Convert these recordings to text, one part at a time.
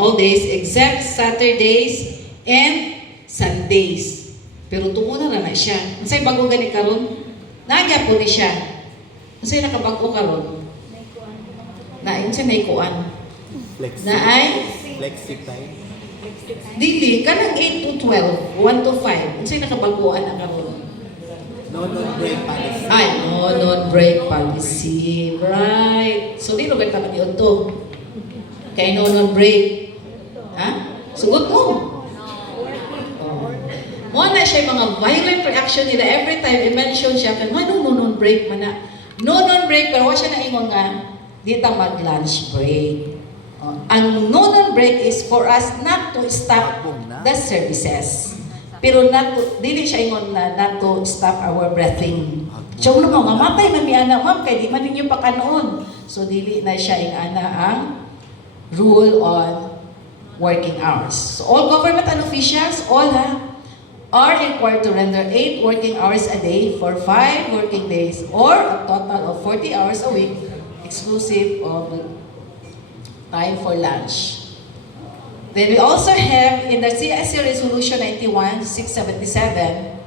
all days except Saturdays and Sundays. Pero tunguna na siya. Unsay bago gani karon? Nagya po ni siya. Unsay nakabago karon? Na unsay naikuan? Na ay flexi time. dili kanang 8 to 12, 1 to 5. Unsay nakabaguan na karon? No break policy. Ay, no break policy. Right. So di ba taman yun to? Kay no break. Ha? Sugot mo. Mo na siya mga violent reaction nila every time i-mention siya kay no break man na. No break pero wa siya na ingon nga di ta mag-lunch break. Ang no break is for us not to stop the services. Pero dili siya ingon na not to stop our breathing. So mo nga matay man mi ana ma'am kay di man ninyo pa kanoon. So dili na siya ana ang rule on working hours. So all government and officials are required to render 8 working hours a day for 5 working days or a total of 40 hours a week exclusive of time for lunch. Then we also have in the CSC Resolution 91-677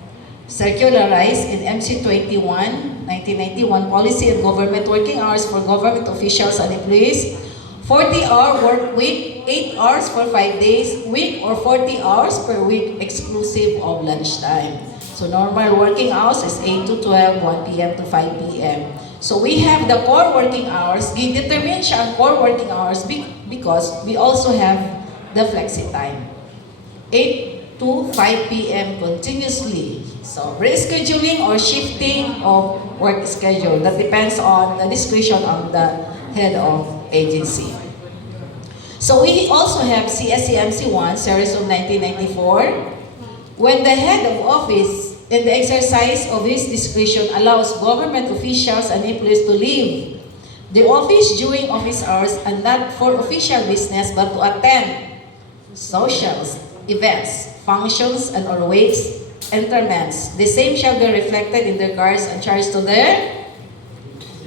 circularized in MC 21-1991 Policy and Government Working Hours for Government Officials and Employees 40-hour work week, 8 hours for 5 days week or 40 hours per week exclusive of lunchtime. So normal working hours is 8 to 12, 1 p.m. to 5 p.m. So we have the core working hours. Determine siya ang core working hours because we also have the flexi time. 8 to 5 p.m. continuously. So rescheduling or shifting of work schedule, that depends on the discretion of the head of agency. So we also have CSCMC 1, Series of 1994, when the head of office in the exercise of his discretion allows government officials and employees to leave the office during office hours and not for official business but to attend social events, functions, and or wakes, interments. The same shall be reflected in their cards and charged to their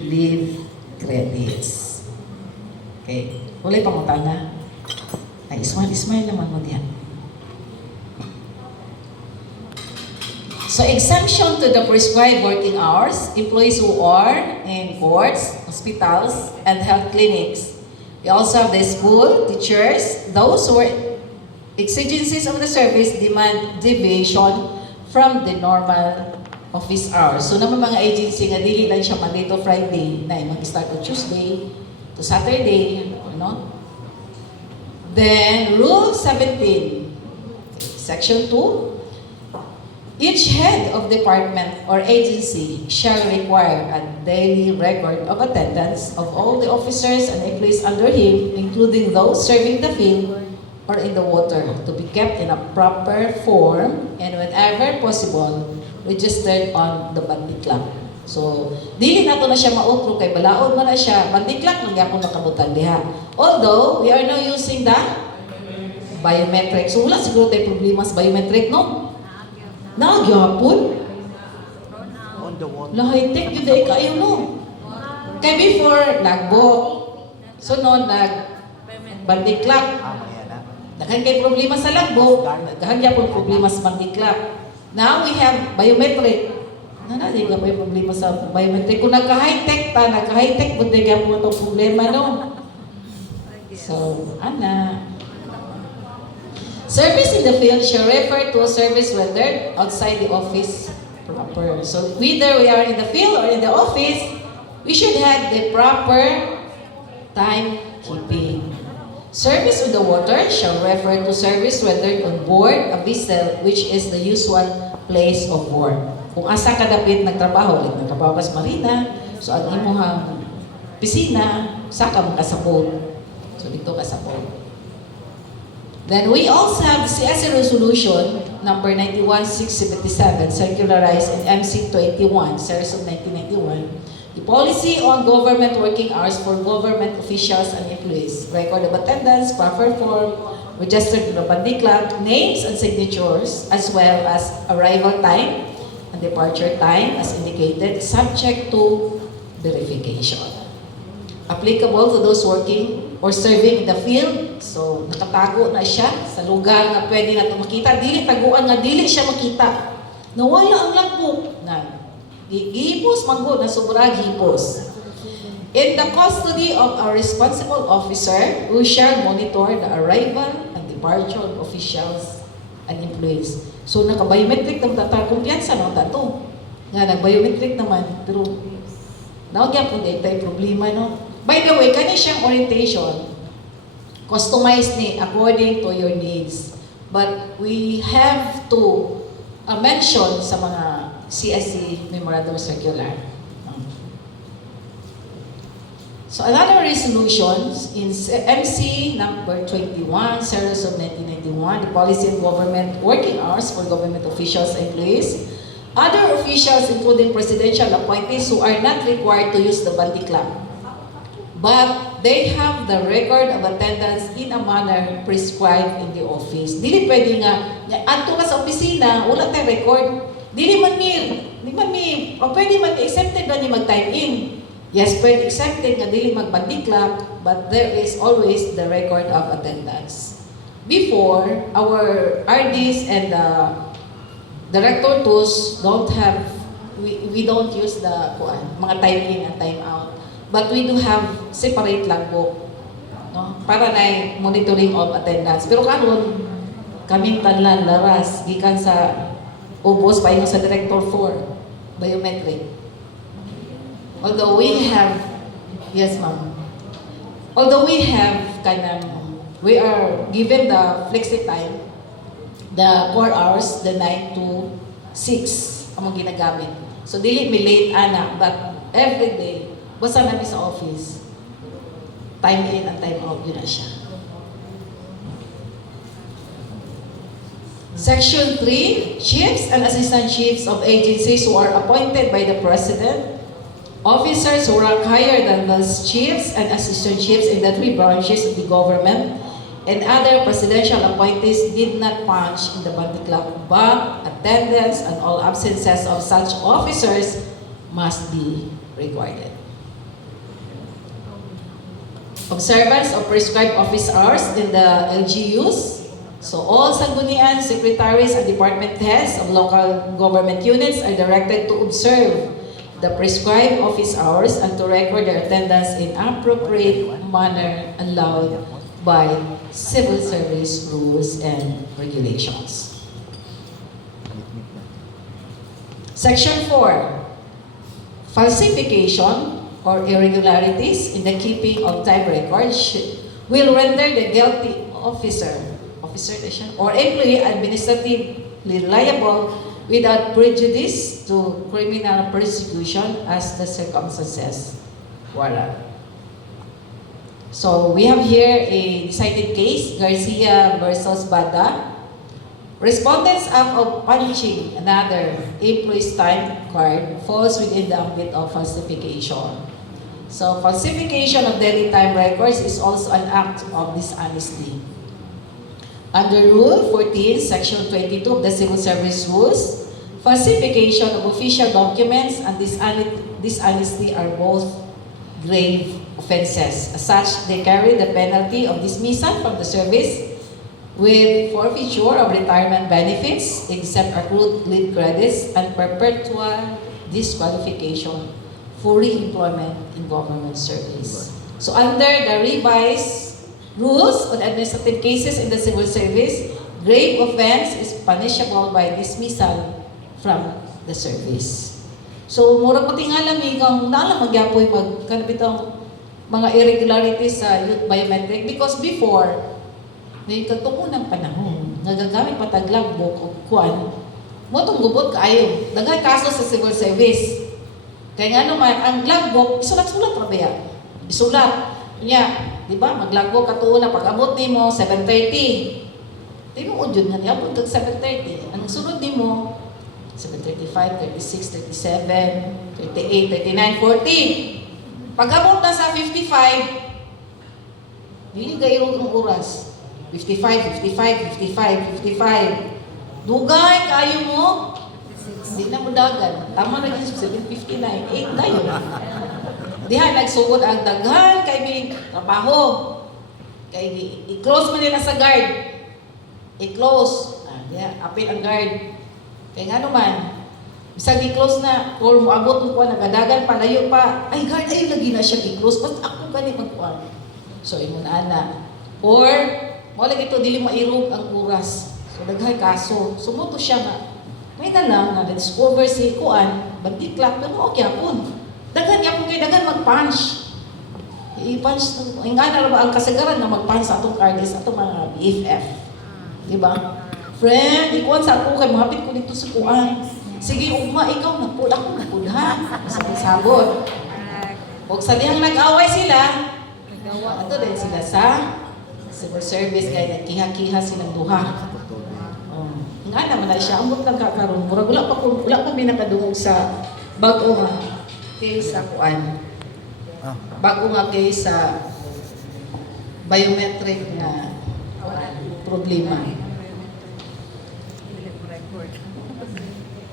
leave credits. Okay. Ulay pangutana. Ay, ismail naman mo diyan. So, exemption to the prescribed working hours, employees who are in courts, hospitals, and health clinics. We also have the school, teachers, those who are exigencies of the service demand deviation from the normal office hours. So, naman mga agency nga dili lang siya Monday to Friday, na mag-start on Tuesday to Saturday, Then, Rule 17, Section 2, each head of department or agency shall require a daily record of attendance of all the officers and employees under him, including those serving the field or in the water, to be kept in a proper form and whenever possible, registered on the bandiklak. So, dili nato na siya mautro kay balaod man na siya, bandiklak lang gyapon nakabutan diha. Although, we are now using the biometric. So, wala siguro tayo problema sa biometric, no? Nagyapon. On the water. High-tech yun dahil kayo, no? Kaya before, nag-boat. Sunod, nag-bandiklak. Maya na. Daghan kay problema sa lagbo, daghan gyapon problema sa bandiklak. Now, we have biometric. Di ka pa yung problema sa biometric. Kung nagka-high-tech pa, nagka-high-tech, buti ka po itong problema, no? So, service in the field shall refer to a service rendered outside the office proper. So, whether we are in the field or in the office, we should have the proper timekeeping. Service with the water shall refer to service rendered on board a vessel, which is the usual place of work. Kung asa ka dapit nagtrabaho, like nagtrabaho ka sa marina, so ang imuhang pisina, saka mo kasapot. So dito kasapot. Then we also have the CSC Resolution number 91-677, circularized in MC 21, Series of 1991. The policy on government working hours for government officials and employees. Record of attendance, proper form, registered in the bandiklak, names and signatures, as well as arrival time and departure time as indicated, subject to verification. Applicable to those working or serving in the field So, nakatago na siya sa lugar na pwede na ito makita. Dili, taguan nga, dili siya makita. Nawala ang logbook. Gihipos, manggod, na sobra gihipos. In the custody of a responsible officer who shall monitor the arrival and departure of officials and employees. So, naka-biometric na tatar, kumpiyansa na tato. Nga, nag-biometric naman. Pero, nawagyan po dito yung problema, no? By the way, kanya siyang orientation, customized ni according to your needs. But we have to mention sa mga CSC Memorandum Circular. So another resolution in MC number 21, series of 1991, the policy and government working hours for government officials and employees. Other officials, including presidential appointees who are not required to use the Bandi Clock, but they have the record of attendance in a manner prescribed in the office. Dili pwede nga, adto ka sa opisina, wala tayong record. Dili man mi, o pwede man accepted ba ni mag-time in. Yes, pwede accepted nga dili mag-Bandi Clock, but there is always the record of attendance. Before, our RDs and director tools don't have, we don't use the mga time in and time out. But we do have separate logbook, no? Para na monitoring of attendance. Pero karon kaming tanlan laras gikan sa ubos paingon sa director 4 biometric. Although we have, yes ma'am. Although we have we are given the flexi time, the 4 hours, the 9 to 6 among ginagamit. So dili mi late ana, but every day basta namin sa office, time in and time out, yun na siya. Section 3, chiefs and assistant chiefs of agencies who are appointed by the President, officers who rank higher than those chiefs and assistant chiefs in the 3 branches of the government, and other presidential appointees did not punch in the Bandi Clock, but attendance and all absences of such officers must be recorded. Observance of prescribed office hours in the LGUs. So all sanggunian, secretaries, and department heads of local government units are directed to observe the prescribed office hours and to record their attendance in appropriate manner allowed by civil service rules and regulations. Section 4. Falsification or irregularities in the keeping of time records will render the guilty officer or employee administratively liable without prejudice to criminal prosecution as the circumstances warrant. So we have here a decided case, Garcia versus Bada. Respondents' act of punching another employee's time card falls within the ambit of falsification. So falsification of daily time records is also an act of dishonesty. Under Rule 14, Section 22 of the Civil Service Rules, falsification of official documents and dishonesty are both grave offenses. As such, they carry the penalty of dismissal from the service with forfeiture of retirement benefits, except accrued leave credits, and perpetual disqualification for re-employment in government service. So under the revised rules on administrative cases in the civil service, grave offense is punishable by dismissal from the service. So murag patingala mi kang nala magyapoy kanabitong mga irregularities sa youth biometric, because before may katumunang panahon nagagamit pataglag book o kuan mo tong gubot kaayo daghay kaso sa civil service. Kaya nga naman, ang logbook, isulat-sulat ra ba yan? Isulat. Nya, di ba? Mag-logbook katuon na pag-abot nimo 7:30. Tinuod yun nga, abot kag 7:30. Ang sunod nimo 7:35, 36, 37, 38, 39, 40. Pag-abot na sa 55, dili gayro ang oras. 55, 55, 55, 55. Dugay kayo mo. Hindi na mo dagan. Tama na yun, 7:59. 8 na yun. Diha, nagsugod ang daghan kay may trabaho. Kay i-close man nila sa guard. I-close. Apil ang guard. Kaya nga naman, bisag i-close na, or moabot mo ko, nagadagan pa, layo pa, ay guard, ay lagi na siya i-close, ba't ako gani magkuhan? So, imunaan na. Or, wala ito, dili mairog ang oras. So, daghay kaso. Sumuto siya nga. May na lang, na-discover si Kuan, bagdiklak, pero okay apon. Dagan niya kung kay dagan mag-punch. I-punch, nga na ba ang kasagaran na mag-punch sa atong cardis, atong mga BFF. Diba? Friend, ikuan sa ako kay mahapit ko dito sa Kuan. Sige, ugma, ikaw, nagpul ako, nagpulha. Sabot. Huwag sa dihang nag-away sila, ato din sila sa civil service, kaya nagkiha-kiha silang duha. Nga naman na siya, ambot lang kakaroon. Wala pa may nakadungog sa bago nga case sa Kuan. Bago nga case sa biometric na problema.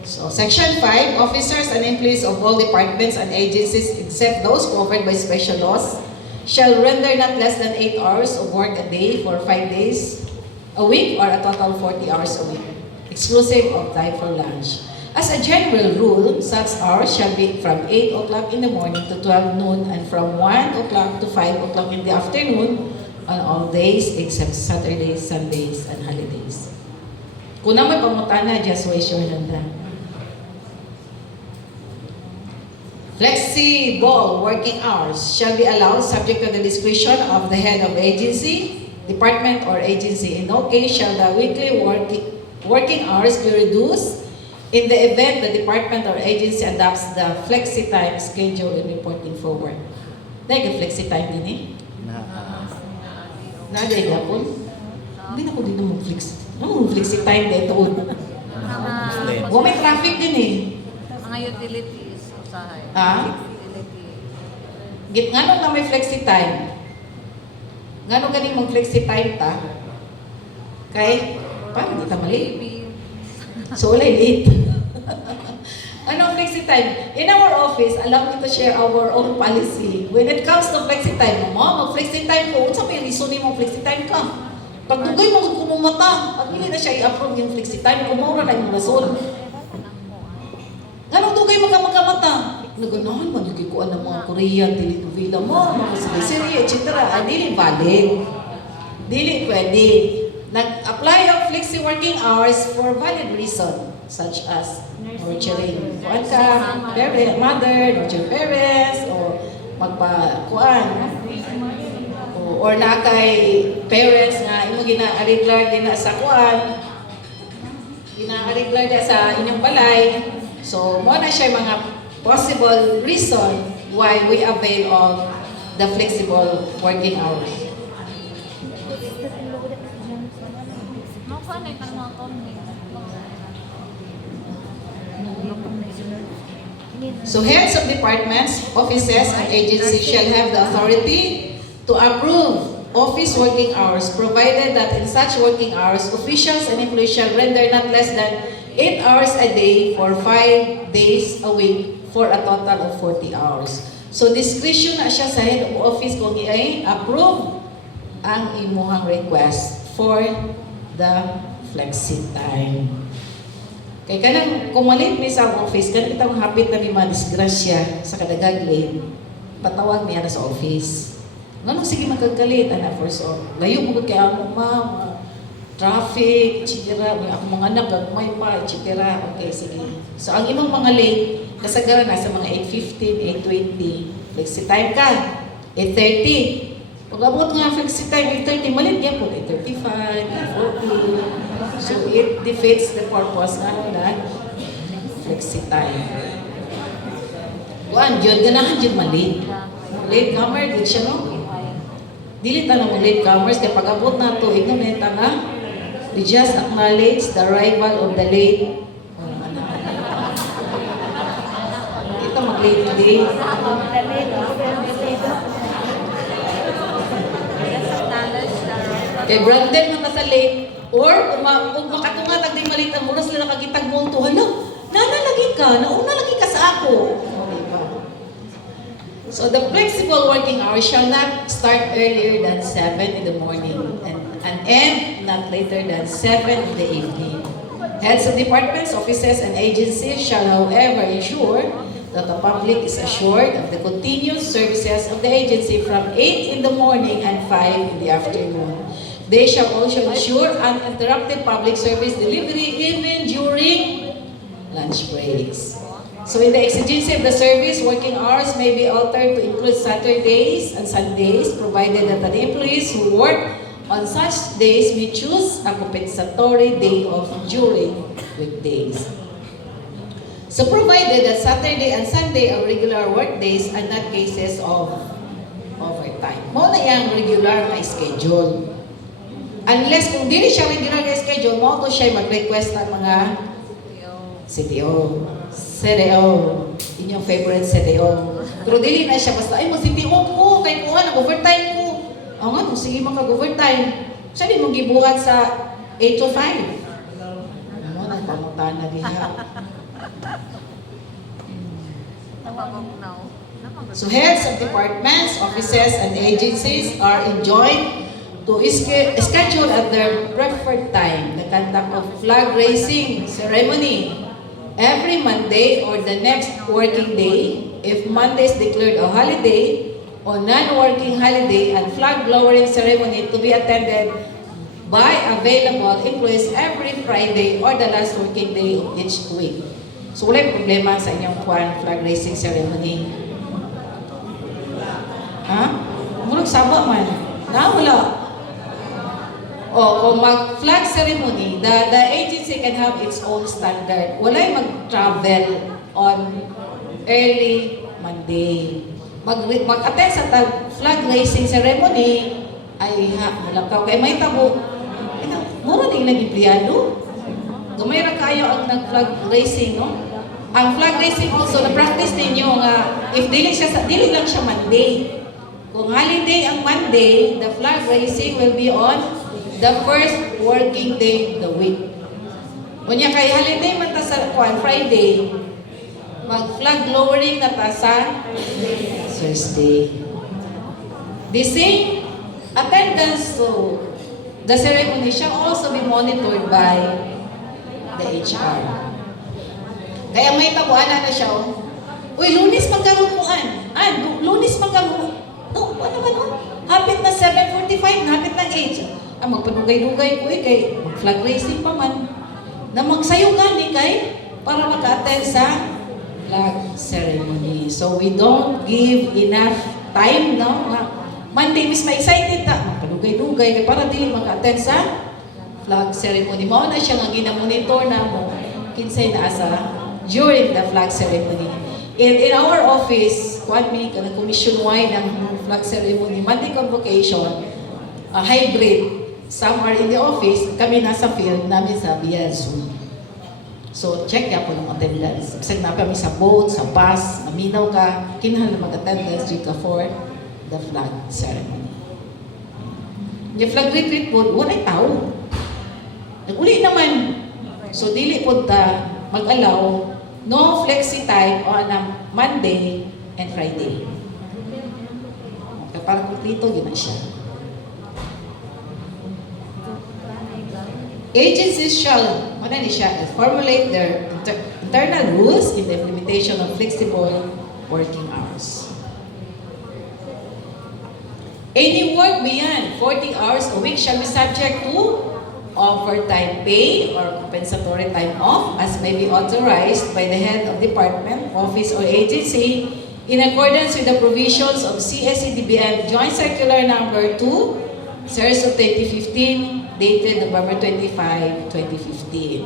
So, Section 5, officers and employees of all departments and agencies except those covered by special laws shall render not less than 8 hours of work a day for 5 days a week or a total 40 hours a week, exclusive of time for lunch. As a general rule, such hours shall be from 8 o'clock in the morning to 12 noon and from 1 o'clock to 5 o'clock in the afternoon on all days except Saturdays, Sundays, and holidays. Kung na may pangutana, just raise your hand lang. Flexible working hours shall be allowed subject to the discretion of the head of agency, department, or agency. In no case shall the weekly working hours be reduced in the event the department or agency adopts the flexi-time schedule in reporting forward. Dahil flexi time din eh? Dahil gapon? Hindi na ko din na mag-flexi. Ano flexi time dito? May traffic din eh. Mga utilities, usahay. Nganong na may flexi time? Nganong ganing mong flexi time ta? Kay, paano di ta mali? So, wala late. Ano flexi time? In our office, allow me to share our own policy. When it comes to flexi time, mag-flexi time ko, unsa may reason ni mong flexi time ka? Pagdugay mo kumumata, pag hindi na siya i-approve yung flexi time, kumura na yung rason. Ganong dugay magkamata? Naganahan, magyugikuan ng mga Korean, dili novela mo, mga siri, etc. Dili valid. Dili pwede. Nag-apply of flexi working hours for valid reason, such as nurturing kuan ka, mother, nurture parents, o magpa-kuan, or na kay parents nga imo gina-ariglar din sa kuan, gina-ariglar din sa inyong balay. So, mo na siya mga possible reason why we avail of the flexible working hours. So, heads of departments, offices, and agencies shall have the authority to approve office working hours, provided that in such working hours, officials and employees shall render not less than 8 hours a day for 5 days a week for a total of 40 hours. So, discretion na siya sa head of office kung i-approve ang imuhang request for the flexi time. Kaya kanang kumalit ni sa office, kanang itang hapit na ni madisgrasya sa kadagagli, patawag niya na sa office. Nganong sige magkagalit, anak, first off. Layo mo kay amo, ma'am, traffic, etc. Ako mga anak, gagmay pa, etc. Okay, sige. So, ang imong mga late, kasagaran na sa mga 8:15, 8:20, flexi time ka, 8:30. Pag abot nga flexi time, 8:30, malit yan po, 8:35, 8:40. So, it defeats the purpose na flexi time. Kuan, yun, ganahan yun mali. Late comer, din siya, no? Dili ta ng late comers, kaya pag-abot na ito, ignorant nga, we just acknowledge the arrival of the late. Ito mag-late today. Kay branded man ta sa late, or kung makatunga tag di malit ang mura sila nakagitag multo, hala, nana lagi ka, nauna lagi ka sa ako. So the flexible working hours shall not start earlier than 7 in the morning and end not later than 7 in the evening. Heads of departments, offices, and agencies shall, however, ensure that the public is assured of the continuous services of the agency from 8 in the morning and 5 in the afternoon. They shall also ensure uninterrupted public service delivery even during lunch breaks. So in the exigency of the service, working hours may be altered to include Saturdays and Sundays, provided that the employees who work on such days may choose a compensatory day off during weekdays. So provided that Saturday and Sunday are regular work days and not cases of overtime. Mo na yung regular na schedule. Unless kung dili siya regular na schedule, mo to siya mag-request ng mga CTO. CDO. Inyong favorite CDO. Pero dili na siya basta, ay mo CTO ko, kay kuha, nag-overtime ko. O nga, kung sige mag-overtime. Siya di mong gibuhat sa 8 to 5. Ano, nagpamutan na diha. So heads of departments, offices, and agencies are enjoined to schedule at their preferred time the conduct of flag raising ceremony every Monday or the next working day. If Monday is declared a holiday or non-working holiday, and flag lowering ceremony to be attended by available employees every Friday or the last working day of each week. So wala yung problema sa inyong flag raising ceremony. Ha? Murag saba man. Wala. O kung mag-flag ceremony, the agency can have its own standard. Wala'y mag-travel on early Monday. Mag-attend sa flag raising ceremony, ay malakaw. Kaya may tabo, mura din nag-empleyado. Gamay ra kayo ang nag-flag racing, no? Ang flag racing also, na-practice ninyo nga, if dili lang siya Monday. Kung holiday ang Monday, the flag racing will be on the first working day of the week. Kunya kay holiday man ta sa Friday, mag-flag lowering na ta sa Thursday. The same attendance to the ceremony shall also be monitored by the HR. Kaya may tabuanan na siya, uy, Lunes magkarupuan. Lunes magkarupuan. No, ano naman, hapit na 7:45, hapit ng 8. Magpanugay-dugay ko kay flag racing pa man. Na magsayo gani kay para maka-attend sa flag ceremony. So we don't give enough time, no? Monday, mas ma-excited ta. Magpanugay-dugay kay para dili maka-attend sa flag ceremony. Mao na siya nga gina-monitor na mo kinsay na asa during the flag ceremony. In our office, commission-wide ng flag ceremony, Monday convocation, hybrid. Some are in the office, kami nasa field namin sa via Zoom. So, check ya po ng attendance. Kasi na kami sa boat, sa bus, maminaw ka, kinahal mag-attendance dito for the flag ceremony. Yung flag retreat po, wala'y tao. Nag-uli naman. So, dili po ta mag-allow no flexi time on Monday and Friday. Para kumplito, yun na siya. Agencies shall formulate their internal rules in the implementation of flexible working hours. Any work beyond 40 hours a week shall be subject to overtime pay or compensatory time off as may be authorized by the head of department, office, or agency in accordance with the provisions of CSE DepEd Joint Circular Number 2, Series of 2015, dated November 25, 2015.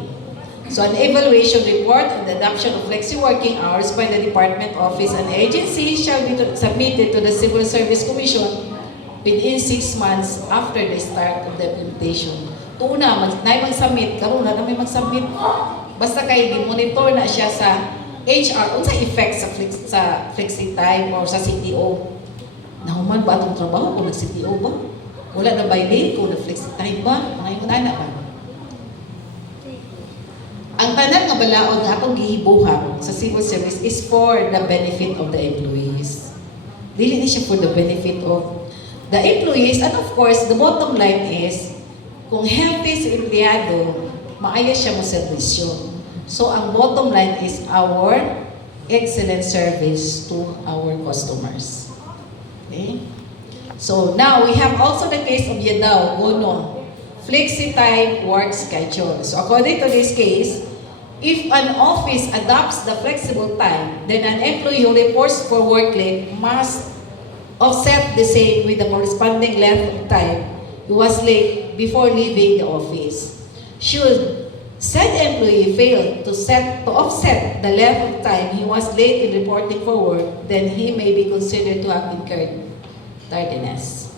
So an evaluation report on the adoption of flexi working hours by the department, office, and agency shall be submitted to the Civil Service Commission within 6 months after the start of the implementation. Tuna, mag-submit, karoon na may mag-submit. Basta kayo di-monitor na siya sa HR, unsa effect sa flexi time or sa CTO. Nahuman ba itong trabaho kung nag-CTO ba? Wala na violate kung nag-flexi time ba? Mga yung anak ba? Ang tanan nga balaod nga atong gihibuhan sa civil service is for the benefit of the employees. Dili na siya for the benefit of the employees. And of course, the bottom line is, kung healthy si empleyado, maayos siya mo servisyo. So, ang bottom line is our excellent service to our customers. Okay? So, now, we have also the case of Yadaw, Gono, flexi-time work schedule. So, according to this case, if an office adopts the flexible time, then an employee who reports for work late must offset the same with the corresponding length of time he was late before leaving the office. Should said employee fail to offset the length of time he was late in reporting for work, then he may be considered to have incurred tardiness.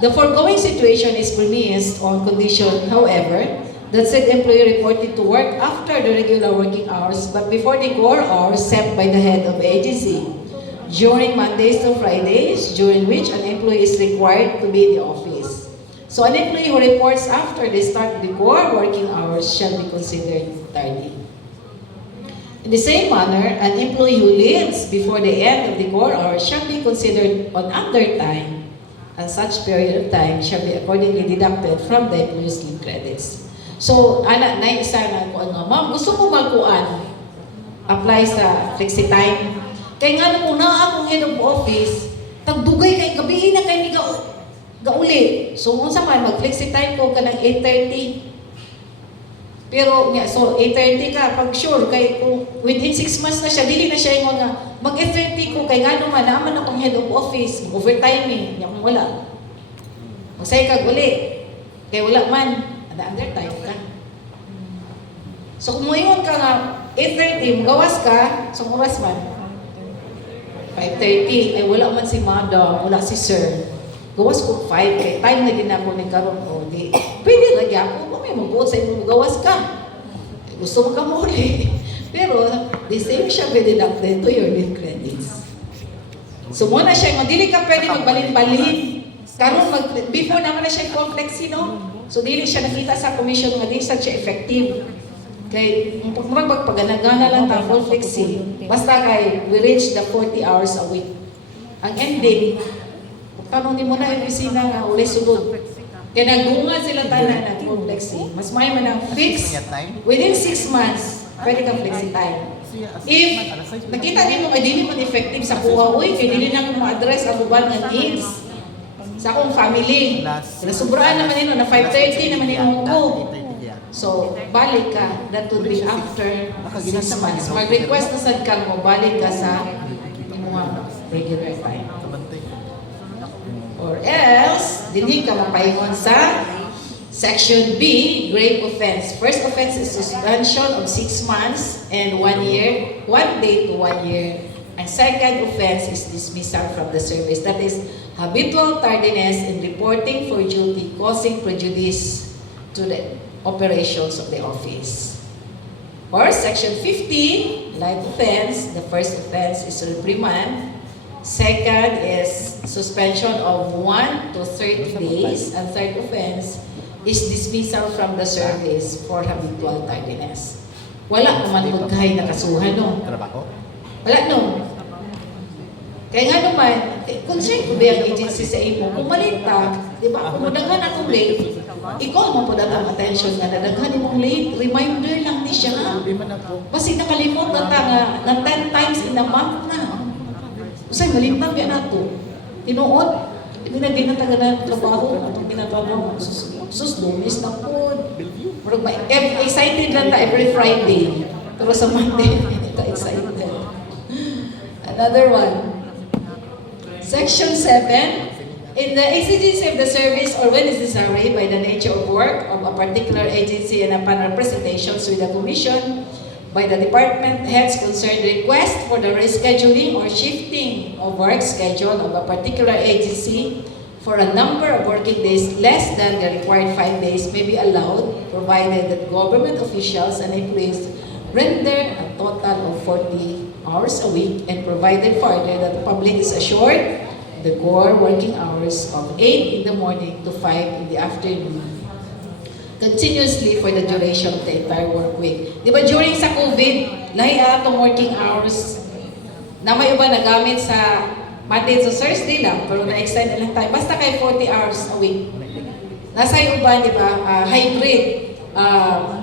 The foregoing situation is premised on condition, however, that said employee reported to work after the regular working hours but before the core hours set by the head of the agency, during Mondays to Fridays, during which an employee is required to be in the office. So an employee who reports after the start of the core working hours shall be considered tardy. In the same manner, an employee who leaves before the end of the core hours shall be considered on under time, and such period of time shall be accordingly deducted from the employee's leave credits. So, ana, naisa na ko ano, ma'am, gusto ko magkuan, apply sa flexi time. Kaya nga nung una akong head of office, tagdugay kay gabi na kay gauli. So, unsa man, mag-flexi time ko ka ng 8:30. Pero, so 8:30 ka, pag sure, kay kung within 6 months na siya, dili na siya yung nga, mag-8:30 ko, kay nga naman, naaman akong head of office, overtiming, niya kung wala. Magsay ka uli. Kaya wala man, under time ka. So kung muingon ka nga, 8:30, magawas ka, so magawas man. 5:30, ay wala man si madam, wala si sir. Gawas ko 5, kay time na ginako ni karon o di. Pwede lagi ako, kung may magbuot sa inyo, magawas ka. Gusto mo ka muli. Pero, the same siya be deducted to your leave credits. So muna siya, dili ka pwede magbalin-balin. Karon before naman na siya complex, so dili siya nakita sa commission nga di siya effective. Kay pagpagana lang ta full flexi. Basta kay we reach the 40 hours a week. Ang ending, tanong ni mo na yung opisina nga uli sulod. Kaya nagunga sila tanan ng full flexi. Mas may man ang fix within 6 months, pwede kang flexi time. If nakita niyo ay dili man effective sa kuha, uy, kaya dili na ma-address ang ubang nga needs sa akong family. Nasubraan naman nino na 5:30 naman nino ko. So, balik ka. That would be after 6 months. Mag-request na sad ka mo, balik ka sa mga regular time. Or else, dinhi ka mapaingon sa Section B, grave offense. First offense is suspension of 6 months and 1 year, 1 day to 1 year. And second offense is dismissal from the service. That is habitual tardiness in reporting for duty causing prejudice to the operations of the office. Or Section 15, light offense. The first offense is reprimand. Second is suspension of 1 to 30 days. And third offense is dismissal from the service for habitual tardiness. Wala naman kung kahay nakasuhan, no? Trabaho? Wala, no? Kaya nga naman, concern ko ba yung agency sa imo? Kung malita, di ba? Kung madaghan akong late, ikaw mo po datang attention nga nadaghan imong late, reminder lang ni siya. Basi nakalimot na ta nga, ng 10 times in a month na. Usay, malimtang yan nato. Tinuod, hindi na ginataga na trabaho, itong ginatabaho, sus, lunis na po. Excited lang ta every Friday. Pero sa Monday, hindi ta excited. Another one. Section 7. In the exigency of the service or when necessary by the nature of work of a particular agency and upon representations with the Commission by the department heads concerned, request for the rescheduling or shifting of work schedule of a particular agency for a number of working days less than the required 5 days may be allowed, provided that government officials and employees render a total of 40 hours a week, and provided further that the public is assured the core working hours of 8 in the morning to 5 in the afternoon, continuously for the duration of the entire work week. Di ba during sa COVID, lahi atong working hours na may iba nagamit sa Monday to Thursday lang, pero na-extend na lang tayo. Basta kay 40 hours a week. Nasa yung uban, di ba, hybrid.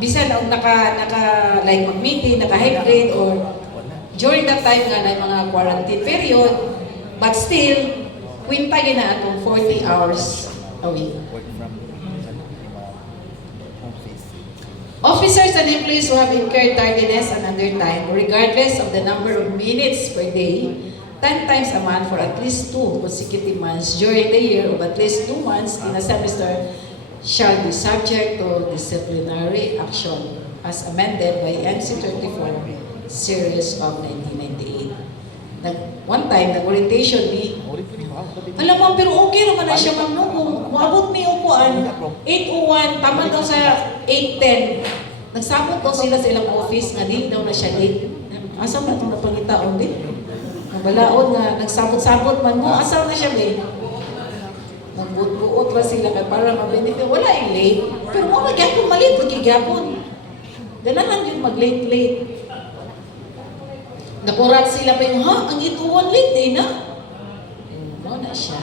Bisan like mag-meeting, naka-hybrid or during that time nga na yung mga quarantine period, but still, kwinta yun na atong 40 hours a week. Officers and employees who have incurred tardiness and undertime, regardless of the number of minutes per day, 10 times a month for at least 2 consecutive months during the year of at least 2 months in a semester, shall be subject to disciplinary action as amended by MC 34 Series of 1998. One time, nag-orientation ni, alam mo, pero okay naman na siya, ma'am, no? Kung maabot may upuan, 8:01, tama daw sa 8:10. Nagsabot daw sila sa ilang office, nga di daw na siya late. Asaw na itong napangitaon din. Nabalaon nga, nagsabot-sabot man mo, asaw na siya, be. Nagbuot ba sila kaya para mabenefit? Wala yung late. Pero mo magyapon, malit, magyapon. Ganahan yun mag-late-late. Nakurat sila pa yung, ha? Ang ituwan late eh na? Ano na siya?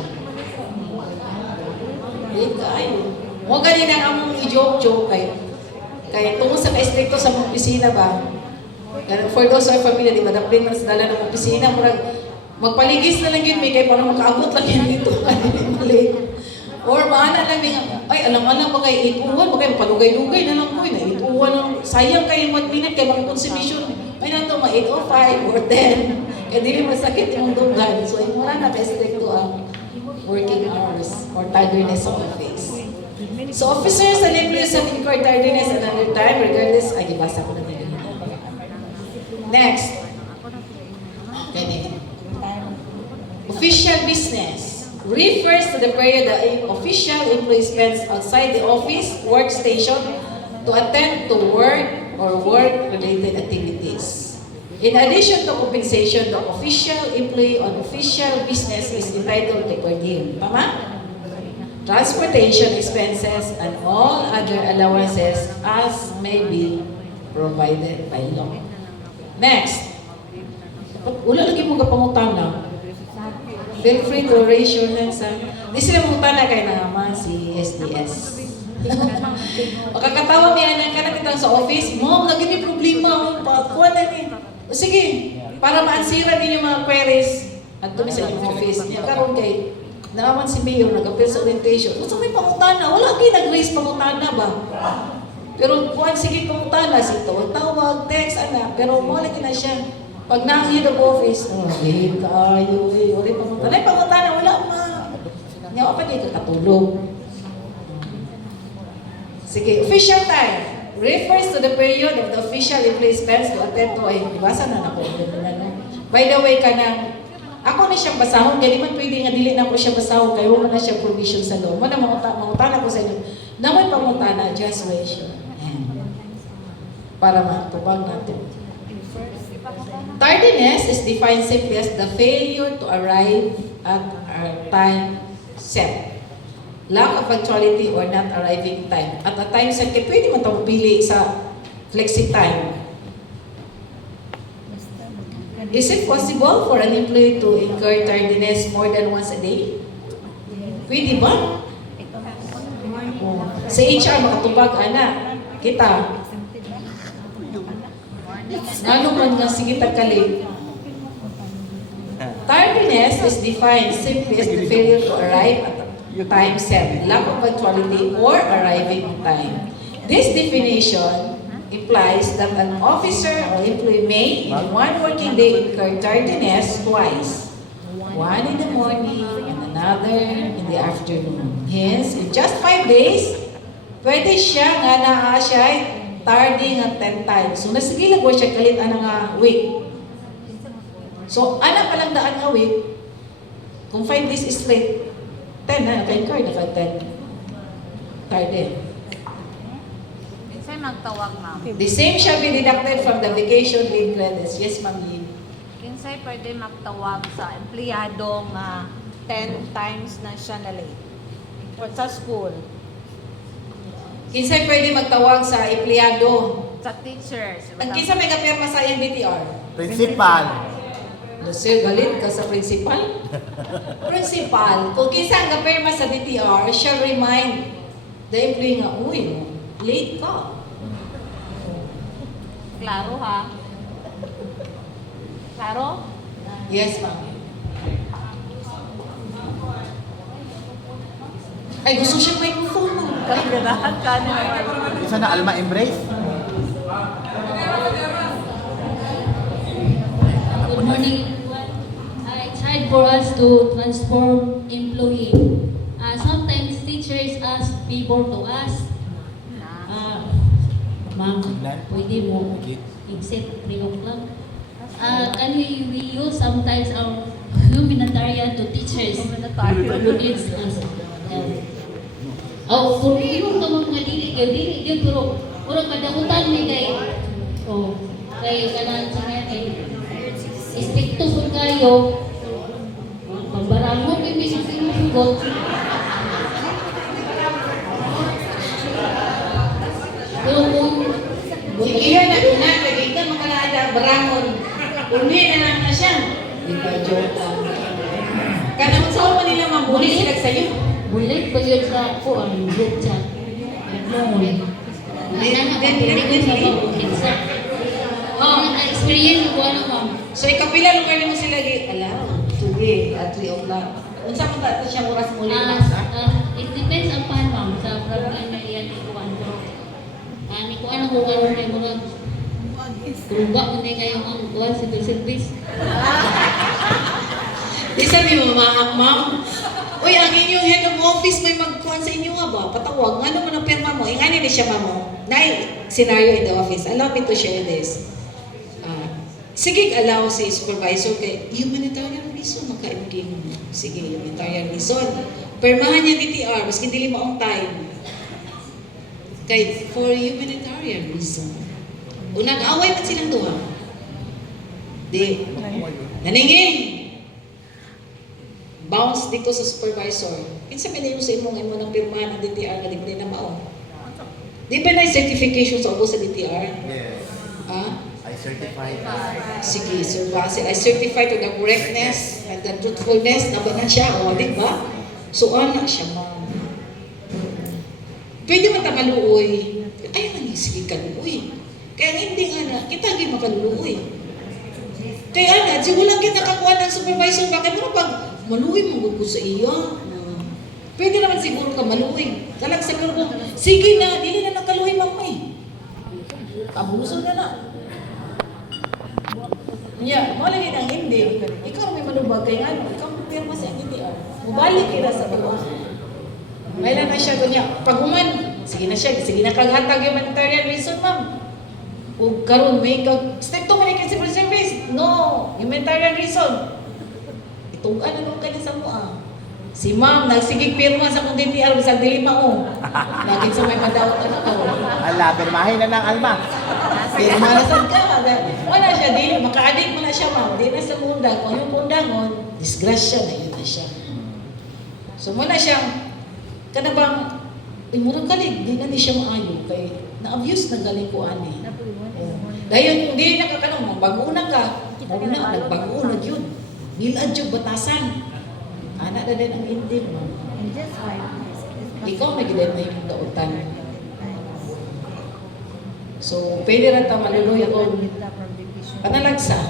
Late ka ayun. Huwag ganyan ang among i-joke-joke kayo. Kaya tungkol sa ka-estricto sa mga opisina ba? For those who are familiar, di ba? Dapat man sa dala ng opisina, magpaligis na lang yun, may kayo para makaabot lang yun dito. Mali. Or maana lang yung, ay, alam-alam ba kayo, ituwan, ba kayo palugay-lugay na lang po, ituwan lang, sayang kayo 1 minute, kayo makakonsumisyon, ay nato, 8:05 or 10, kaya di masakit yung dugan. So, wala na ka-estricto ang working hours or tardiness of office. So, officers and employees have incurred tardiness and undertime, regardless, ay, ibasa ko na nila. Next. Okay. Official business refers to the period that an official employee spends outside the office workstation to attend to work or work-related activities. In addition to compensation, the official employee on official business is entitled to per diem. Tama? Transportation expenses and all other allowances as may be provided by law. Next. Wala lagi mong kapangutana. Feel free to raise your hands. Di sila mangutana kay naman si SDS. Makakatawa may anak ka na kitang sa office, Mom, lagi may problema. Kuha na ni. Sige, para maansira din yung mga queries at dumi sa inyong office. Karoon kay naaman si Mayor, nag-appeal sa orientation. Gusto may pangutana. Wala kayo nag-raise pangutana ba? Pero kuhan, sige pangutana. Tawag, text, anak. Pero wala na siya. Pag na-head of office, babe, kaayo eh. Wala pangutana. Wala pangutana, wala ma. Ngayon, pa dito katulog. Sige, official time refers to the period of the official employee spends to attend to ay basa na nako. By the way, kanang ako na siyang basahon, kaya di man pwede nga dili na ko siya basahon, kaya wala na siya provision sa law. Muna mangutana ko sa inyo. Naman pangutana, just raise your hand. Para matubag natin. Tardiness is defined simply as the failure to arrive at our time set. Lack of punctuality or not arriving time. At a time set, kaya pwede man tayo pili sa flexi time. Is it possible for an employee to incur tardiness more than once a day? Pwede ba? Sa HR, makatubag, anak, kita. Ano man nga, sige tagkalit. Tardiness is defined simply as the failure to arrive at a time set, lack of punctuality, or arriving on time. This definition implies that an officer or employee may, in one working day, incur tardiness twice. One in the morning and another in the afternoon. Hence, in just 5 days, pwede siya nga naa siya tardy nga 10 times. So, nasigilag ko siya kalit nga week. So, anak pa lang daan nga week, kung 5 days is straight, 10 na, naka-incur na 10. Tardy. Kinsay magtawag, ma'am? The same shall be deducted from the vacation leave credits. Yes, Ma'am Yin. Kinsay pwede magtawag sa empleyado nga 10 times na siya na late? Or sa school? Kinsay pwede magtawag sa empleyado? Sa teachers? Ang kinsa may kapirma sa NBTR? Principal. Sir, galit ka sa principal? Principal, kung kinsa ang gapirma sa DTR, shall remind the employee nga, uy, late ka. Klaro ha? Klaro? Yes, ma'am. Ay, gusto siya microphone mo. Ganahan ka naman. Isa na Alma Embrace. Good morning, everyone. It's hard for us to transform employee. Sometimes teachers ask favor to us. Ma'am, pwede mo exit 3 o'clock. Can we use sometimes our humanitarian to teachers who needs us? Kung yung mga dili, pero urang kadamutan may kay, kay kanan sa kaya kay istrikto po kayo, pagbarangon may sinusugot. Pero kung Sige na una, kaya ka makalaada, barangon. Uni na lang na siya. Di ba, joke lang. Kanang sa pa nila mabuli sila sa'yo. bulit pa yun sa ako, ang group chat. Ano na pagpili ko sa pag-bukit sa experience ko ano ma'am. So, ikapila lugar mo sila, alam, today, at 3 o'clock. Unsa mo ba ito siya oras muli? It depends upon ma'am sa program na iyan ni Kuan. Ni Kuan ang kung ano na mga turuba mo na kayo ang Kuan civil service. Di sabi mo, ma'am, uy, ang inyong head of office may magkuhan sa inyo nga ba? Patawag, ano mo ng pirma mo? Ingani ni siya, ma'am. Nay, scenario in the office. Allow me to share this. Sige, allow si supervisor kay humanitarian reason, maka-MD mo. Sige, humanitarian reason. Permahan niya DTR, maski dili mo ang time. Kay, for humanitarian reason. Unang away man silang duha. Di, naningin. Bounce dito sa supervisor. Kinsa man niyo sa imong ng pirmahan ng DTR nga di mo na mao. Di ba na certification sa ubos sa DTR? Yes. I certified. Sige, Sir Basil, I certify to the correctness and the truthfulness na ba na siya, o, di ba? So, ana siya, ma'am. Pwede man tamaluoy. Ay, sige kaluoy. Kaya hindi nga na, kita hindi makaluoy. Kaya ana, di walang kita kakuha ng supervisor, bakit mo pag maluoy mo ko sa iya? Pwede naman siguro ka maluoy. Talag sa ko, sige na, hindi na nakaluoy, ma'am, eh. Abuso na na. Yeah, mo lagi nang hindi. Ikaw may manubag kay ano, ikaw pirma sa DTR. Mubalik kira sa baba. May lang na siya kunya. Pag uman, sige na siya, sige na kaghatag humanitarian reason, ma'am. O karon may kag stricto man kay civil service. No, humanitarian reason. Itugan na nung kanya sa mua. Si ma'am nagsigig pirma sa kung DTR bisag dili mao. Lagi sa may padawat ano ko. Ala, pirmahin na ng Alma. Pirma na sad ka. Wala siya, dili, maka-addict mo na siya, ma'am. Di na sa mundang. Kung yung mundangon, disgrasya na yun na siya. So, muna siyang, kanabang, murang kalig, di na ni siya maayo. Kaya, na-abuse na galing ko, ani. Dahil, hindi nakakanong, bago-una ka, bago-una, nagbago-una yun. Nilad yung batasan. Anak na din ang hindi, ma'am. Ikaw, nagilan na yung dautan. So, pwede rin ito maluluya kung panalagsa.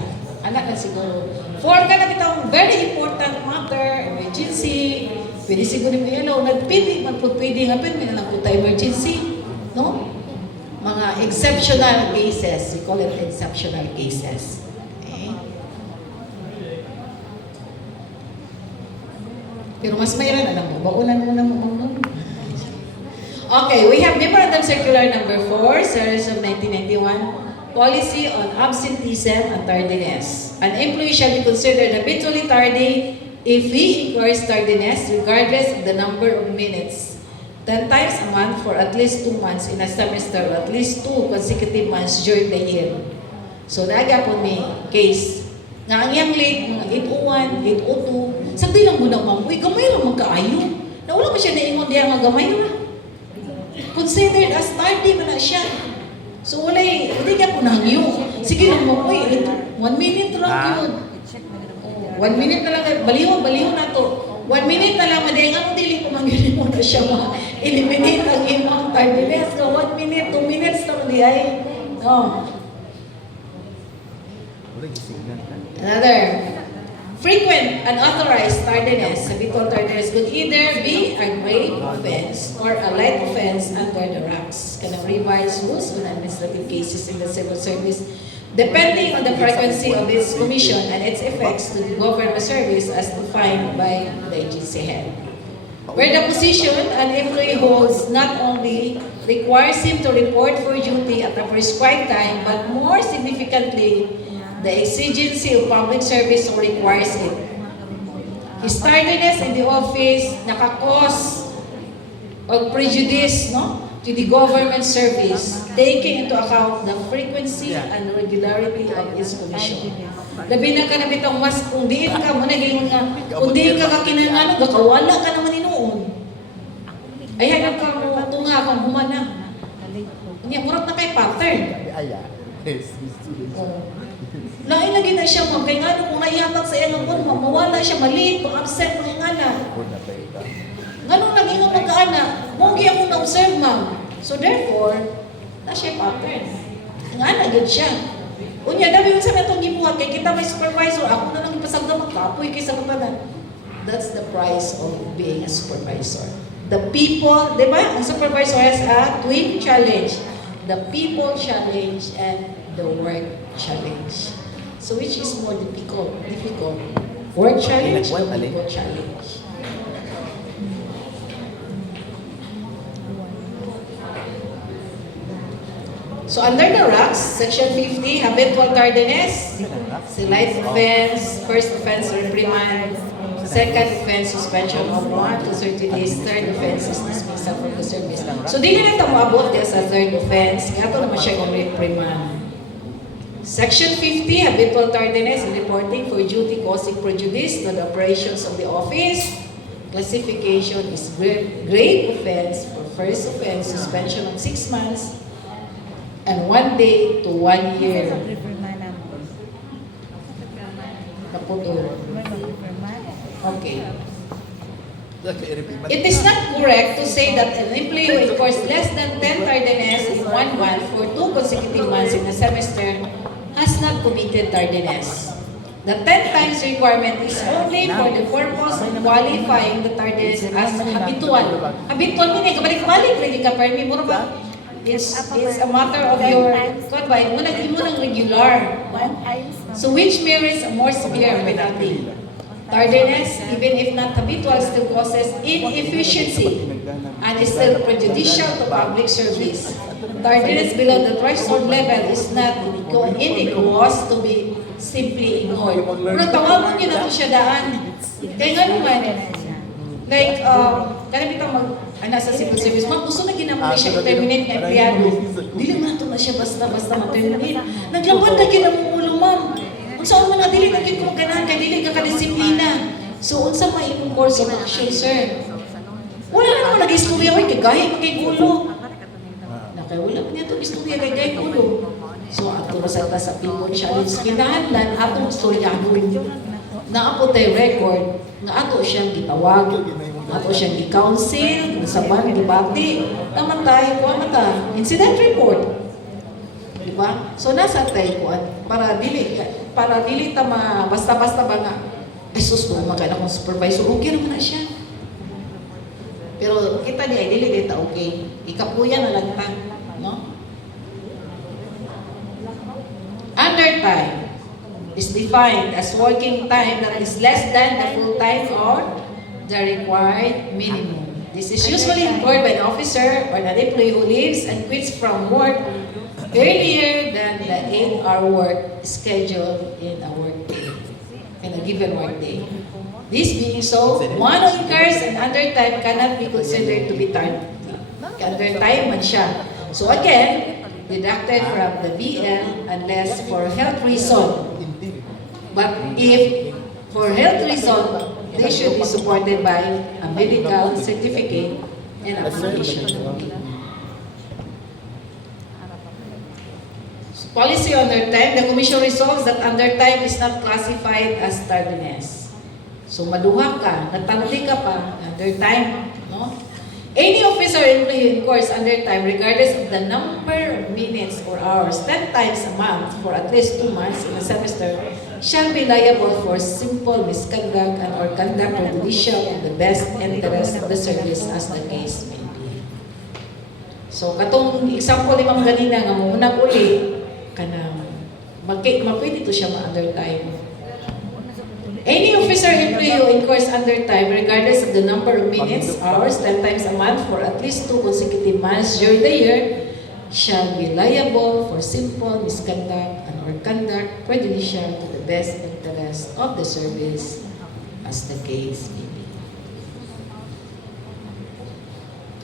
Anak na siguro. For ka na itong very important matter, emergency, pwede siguro yung ilaw, nagpili, magpupwede nga, pero may alam po tayo emergency. No? Mga exceptional cases. We call it exceptional cases. Okay? Pero mas mayroon, alam mo, baunan mo na mo. Okay, we have Memorandum Circular Number 4, Series of 1991, Policy on Absenteeism and Tardiness. An employee shall be considered habitually tardy if he incurs tardiness regardless of the number of minutes, 10 times a month for at least 2 months in a semester or at least 2 consecutive months during the year. So, naga po may case nga ang iyang late, mga 801, 802, sabi lang mo na, ma'am, uy, gamay lang magkaayo. Na wala pa siya naingon diya nga gamay na. Considered as tardy man na siya. So, hindi ka po nangyo. Sige lang mo, uy, 1 minute lang yun. 1 minute na lang, baliw na to. 1 minute na lang, madaling ako dili ko mangyari mo na siya ma-eliminate ang imong tardiness. 1 minute, 2 minutes na madi ay. No. Another. Frequent unauthorized tardiness, habitual tardiness could either be a grave offense or a light offense under the RACS. Can revise rules on administrative cases in the civil service depending on the frequency of its commission and its effects to the government service as defined by the agency head. Where the position an employee holds not only requires him to report for duty at a prescribed time, but more significantly, the exigency of public service requires it. His tardiness in the office nakakos of prejudice, no, to the government service, taking into account the frequency and regularity of its commission. Labi na ka na bitang mas, kung diin ka mo naging kung diin ka kakinangano, kakawala ka naman inuon. Ay, hanap ka mo, tunga kang humana. Niya, murag na kay pattern. Nailagay na siya, ma'am, kaya nga kung naiyatak sa iyang phone, mawala siya, maliit, pang-absent, mga ngana. Ganun naging ang magkaana, mugi ako na-observe, ma'am. So therefore, na siya pattern. Nga, naging siya. Unya, dami yung sabi itong gibuhat, kaya kita may supervisor, ako na lang ipasagda magkapoy kaysa matanan. That's the price of being a supervisor. The people, di ba? Ang supervisor has a twin challenge. The people challenge and the work challenge. So which is more difficult? Work challenge or people challenge? So under the RACS, Section 50, habitual tardiness, slight offense, first offense, reprimand, second offense, suspension of 1 to 30 days, third offense is dismissal from the service. So di na ito maabot sa third offense, nga ito naman siya kung reprimand. Section 50, habitual tardiness in reporting for duty causing prejudice to the operations of the office. Classification is grave offense for first offense, suspension of 6 months, and 1 day to 1 year. Naputol. Okay. It is not correct to say that an employee who enforced less than 10 tardiness in 1 month for 2 consecutive months in a semester has not committed tardiness. The 10 times requirement is only for the purpose of qualifying the tardiness as habitual. Habitual meaning, kabalik-balik, ready ka permi, mura ba? It's a matter of your, kung ba, mo ng regular. So which merits a more severe penalty. Tardiness, even if not habitual, still causes inefficiency and is still prejudicial to public service. Tardiness below the threshold level is not indecorous to be simply ignored. Pero tawagan niyo na ito siya daan. Kaya nga naman, like, kanang nasa civil service, ma'am, gusto na ginamit siya i-terminate na empleyado. Dili man ito na siya basta-basta ma-terminate. Naglabot na ginamong ulo, ma'am. Unsa man na dili na gyud ko ganahan kay dili ka kadisiplina. So unsa may imong course of action, sir? Wala na mo nag-istorya oy kay gahi kay gulo. Nakay wala pa niya to istorya kay gahi gulo. So ato sa people challenge kinahanglan atong istoryahon. Naapo tay record nga ato siyang gitawag, ato siyang gi-counsel, sa ban gibati, naman tayo kuha mata incident report. Diba? So nasa tayo kuan para dili ta basta-basta ba nga ay sus ko magana kong supervisor okay naman na siya. Pero kita di ay dili dita okay. Ikapuya na lang ta, no? Undertime is defined as working time that is less than the full time or the required minimum. This is usually employed by an officer or an employee who leaves and quits from work earlier than the 8-hour work schedule in a workday, in a given workday. This being so, one who incurs an undertime cannot be considered to be time. Undertime man siya. So again, deducted from the BL unless for health reason. But if for health reason, they should be supported by a medical certificate and application. Policy on undertime, the Commission resolves that undertime is not classified as tardiness. So maduha ka, nagtanti ka pa, under time, no? Any officer or employee in course under time, regardless of the number of minutes or hours, 10 times a month for at least 2 months in a semester, shall be liable for simple misconduct and or conduct prejudicial in the best interest of the service as the case may be. So, katong example ni Ma'am ganina nga muna uli, kanang mapwede to siya ma-under time. Any officer or employee who incurs under time, regardless of the number of minutes, hours, 10 times a month for at least 2 consecutive months during the year, shall be liable for simple misconduct and or conduct prejudicial to the best interest of the service as the case may be.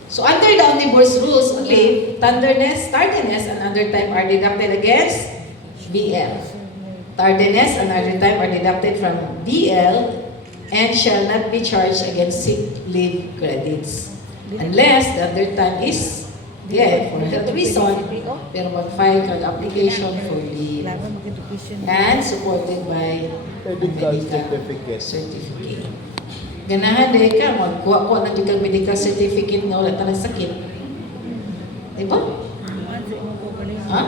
So under the omnibus rules of leave, tardiness, and under time are deducted against BL. Tardiness and other time are deducted from BL and shall not be charged against sick leave credits unless the other time is for health reason, pero mag-file ka ng application for leave and supported by Medical medical certificate. Ganahan dahil ka, magkuha-kuha ng medical certificate na wala talang sakit. Diba? Ha?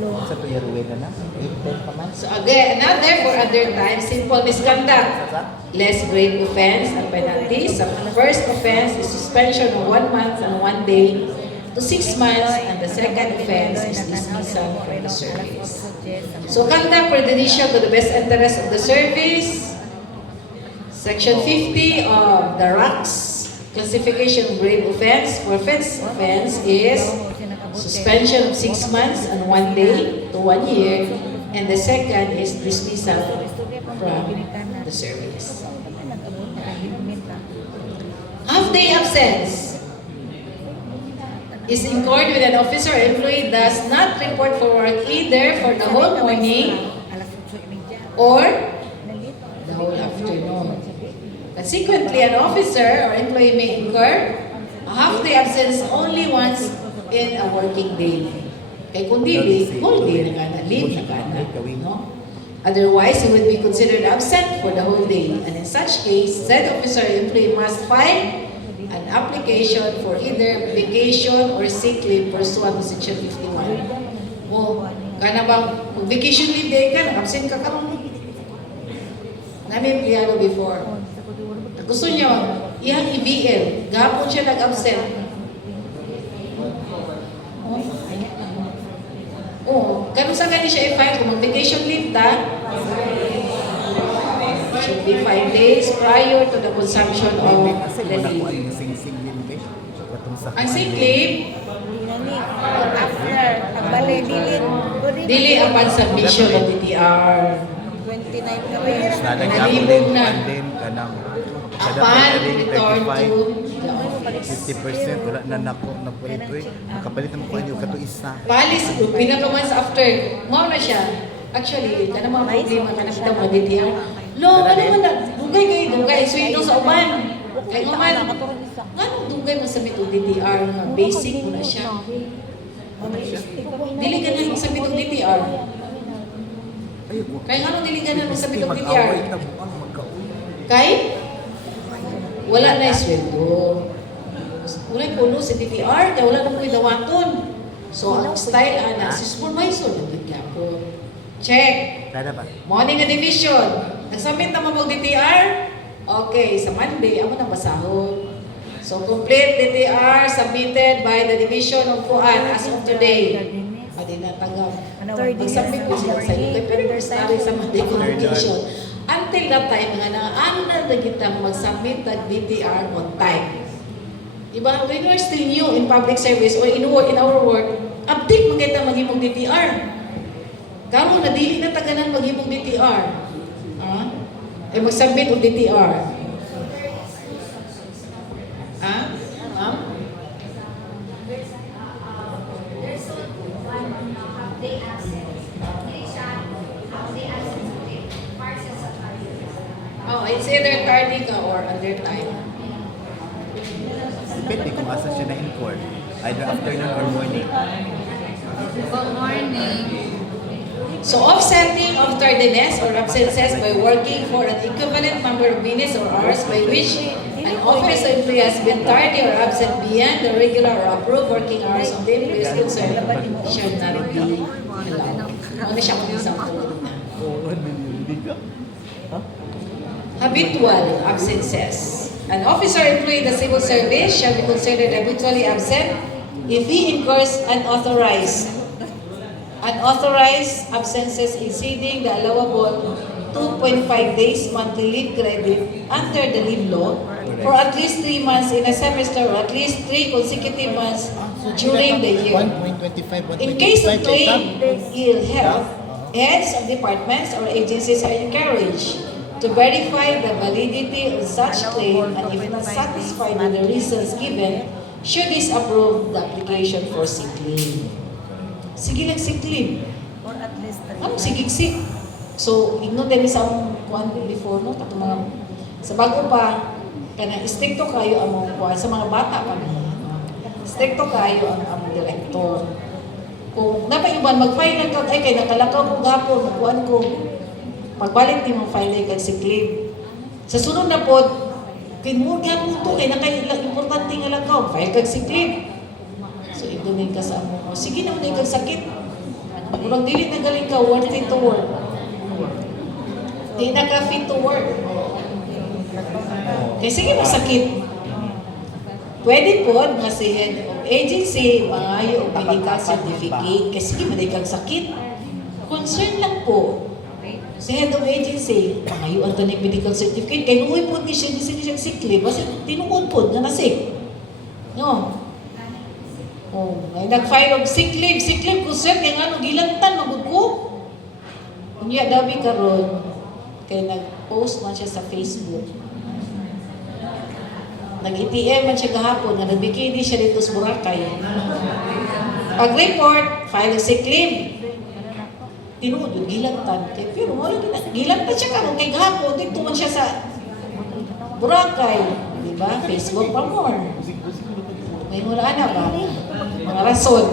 Sa tuyaruin na na. 10 pa man. So again, another for other time, simple misconduct. Less grave offense and penalties. The first offense is suspension of 1 month and 1 day to 6 months, and the second offense is dismissal from the service. So conduct prejudicial to the best interest of the service. Section 50 of the RACS classification of grave offense. For first offense is suspension of 6 months and 1 day to 1 year, and the second is dismissal from the service. Half-day absence is incurred when an officer or employee does not report for work either for the whole morning or the whole afternoon. Consequently, an officer or employee may incur a half-day absence only once in a working day. Kaya kung dili, whole day na gana, leave na gana. No? Otherwise, he would be considered absent for the whole day. And in such case, said officer or employee must file an application for either vacation or sick leave pursuant to Section 51. O, kana bang, kung vacation leave day ka, absent ka ka namin empleyado before. Gusto niya, iyang i-BL, gapon siya nag-absent. Oh, ganun sa ganun siya i-file kung mag-vacation leave ta, should be 5 days prior to the consumption of the leave. Ang sick leave, dili upon submission of DTR. 29 na ba yun? Nalibog na. Upon return to the office. 50% wala na nako na pwede. Nakapalit naman ko ano kato isa. Policy group, pinaka-months after, mao na siya. Actually, ka na mga problema ka na kita mga DTR. Lo, ano man na, dugay, sweldo sa uban. Kaya nga man, anong dugay mo sa mitong DTR nga basic mo na siya. Dili ka na mo sa mitong DTR. Kaya nga nung dili ka na mo sa mitong DTR. Kay? Wala na sweldo. Wala yung puno sa DTR, kaya wala na po dawaton. So, ang style, si supervisor, nagkakapon. Check. Morning na division. Nagsubmit na mo DTR? Okay, sa Monday, ako na basahon. So, complete DTR submitted by the division of Kuan as of today. Pwede na tagaw. Mag-submit ko sila sa iyo. Pero first sa Monday communication. Until that time, nga na, ano na kita mag-submit ng DTR on time. Diba? When we're still new in public service or in our work, update mo kita mag-ibog DTR. Karo na dili na taganan mag-ibog DTR. Mag-submit ng DTR. Ma'am? Oh, it's either tardy ka or under time. Depende kung asa siya na-incur. Either afternoon or morning. Good morning. So offsetting of tardiness or absences by working for an equivalent number of minutes or hours by which an office or employee has been tardy or absent beyond the regular or approved working hours of the employee is concerned should not be allowed. Ano siya kung isang tulad na? Habitual absences. An officer employee in the civil service shall be considered habitually absent if he incurs unauthorized absences exceeding the allowable 2.5 days monthly leave credit under the leave law for at least 3 months in a semester or at least 3 consecutive months during the year. 1.25, 1.25. In case of claim ill health, heads of departments or agencies are encouraged to verify the validity of such claim, and if not satisfied with the reasons given, should disapprove the application for sick leave. Sige lang sick leave. Or at least 3 Ano sige sick? So, igno din sa among kuan before, no? Katong mga, sa bago pa, kana stricto kayo among kuan, sa mga bata pa. Stricto kayo ang among director. Kung napaiban, mag-file lang kag, ay kay nakalakaw ko gapon, magkuhan ko, pagbalik ni mong file kag sick leave. Sa sunod na pod, kay mo gapon to, kay nakailang importante nga lakaw, file kag sick leave. So, igdumin ka sa among, sige na mo na kag sakit. Kurang dili na galing ka, worth it to work. Di na ka fit to work. Kaya sige masakit. Pwede po nga si head of agency, mangayo o medical certificate. Kaya sige kang sakit. Concern lang po. Si head of agency, mangayo ang tanig medical certificate. Kaya nuwi po ni siya sick leave. Kasi tinuod po nga na sick. No? Oh, may nag-file of sick leave ko sir, kaya nga gilantan, magod ko. Kunya dabi karon kaya nag-post man siya sa Facebook. Nag-ATM man siya kahapon, na nag-bikini siya dito sa Boracay. Pag-report, file of sick leave. Tinuod yung gilantan. Kaya, pero wala din na. Gilantan siya karon kay kahapon, dito man siya sa Boracay. Diba? Facebook pa more. May mula na ba? Mga rason.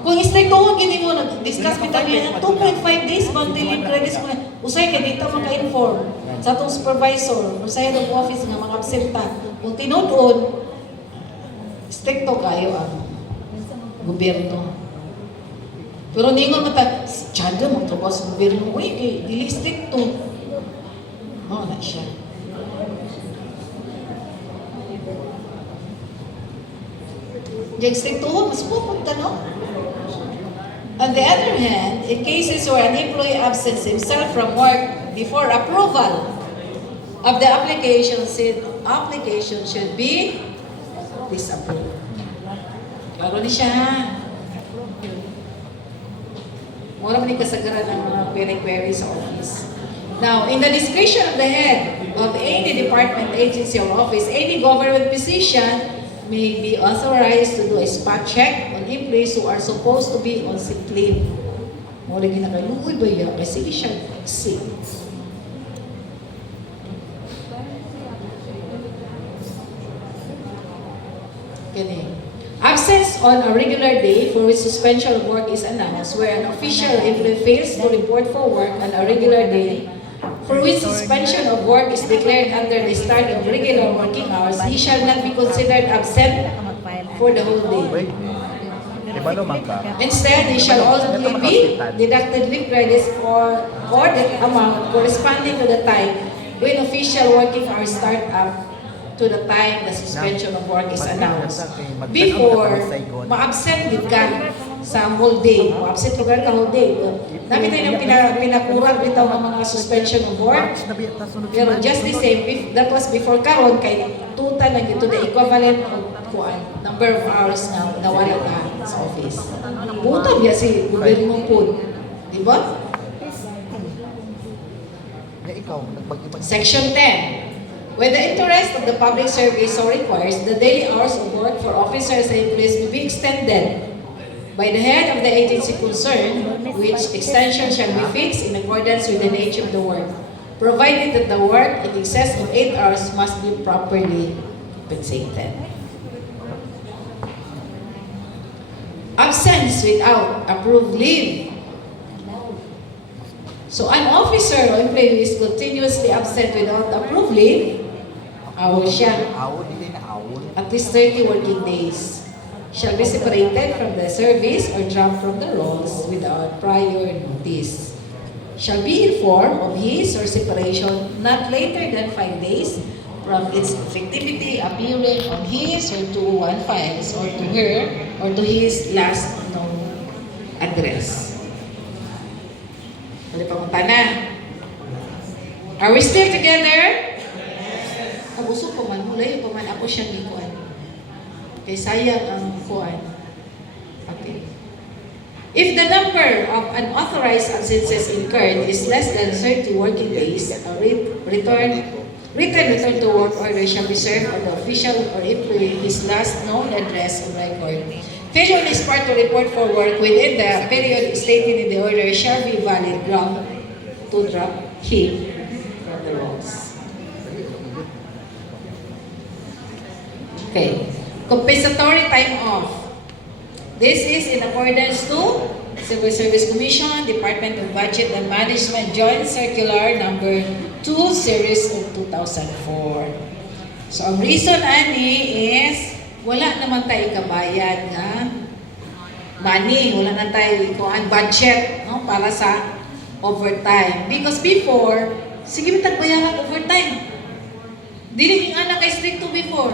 Kung istriktuhon gini mo, nag-discuss kita niya, 2.5 days, monthly leave credits mo. Usay ka dito maka-inform sa itong supervisor, usay ng office nga mga absenta. Kung tinudon, stricto kayo ang gobyerno. Pero ningon mata, tiyada mo ito sa gobyerno, uy, dili stricto. Na siya. Yung strictuhon, mas pupunta, no? On the other hand, in cases where an employee absents himself from work before approval of the application, said application should be disapproved. Klaro ni siya, ha? Mura man ni kasagaran ng mga query sa office. Now, in the discretion of the head of any department, agency, or office, any government position may be authorized to do a spot check on employees who are supposed to be on sick leave. Mura ginakaluoy ba yan? Kasi sige siya sick. Kani. Absence on a regular day for which suspension of work is announced, where an official or employee fails to report for work on a regular day for which suspension of work is declared under the start of regular working hours, he shall not be considered absent for the whole day. Instead, he shall only be deducted leave credits or the amount corresponding to the time when official working hours start up to the time the suspension of work is announced. Before, ma-absent din ka sa whole day. Ma-absent lugar ka whole day. Namin tayo ng pinakurang dito ang mga suspension of work. Pero just the same, that was before karon kay total lang ito the equivalent of number of hours na nawala ka sa office. Butang niya si gobyerno po. Diba? Section 10. When the interest of the public service so requires, the daily hours of work for officers and employees will be extended by the head of the agency concerned, which extension shall be fixed in accordance with the nature of the work, provided that the work in excess of 8 hours must be properly compensated. absence without approved leave. So an officer or employee who is continuously absent without approved leave, awol siya. Awon, hindi na awon. At least 30 working days shall be separated from the service or dropped from the rolls without prior notice. Shall be informed of his or separation not later than 5 days from its effectivity appearing on his or 201 files or to her or to his last known address. Wala pang na. Are we still together? Abuso po man, mula yung paman ako siyang ikuan. Kaya sayang ang kuan. Okay. If the number of unauthorized absences incurred is less than 30 working days, a written return to work order shall be served on the official or employee his last known address on record. Failure on his part to report for work within the period stated in the order shall be valid ground to drop him from the rolls. Okay. Compensatory time off. This is in accordance to Civil Service Commission, Department of Budget and Management Joint Circular Number 2 Series of 2004. So ang reason ani is wala naman tayo kabayad na money, wala na tayo kuan budget no para sa overtime. Because before, sige bitag bayaran overtime. Dili nga na kay stricto before.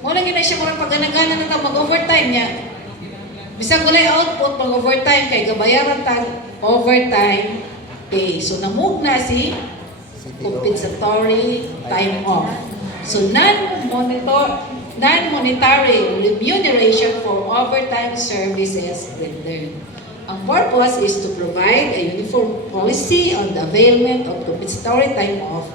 Wala gina siya murag pagganagana na ta mag-overtime niya. Bisag walay output mag-overtime kay gabayaran ta overtime pay. So namugna si compensatory time off. So non-monetary remuneration for overtime services rendered. Ang purpose is to provide a uniform policy on the availment of compensatory time off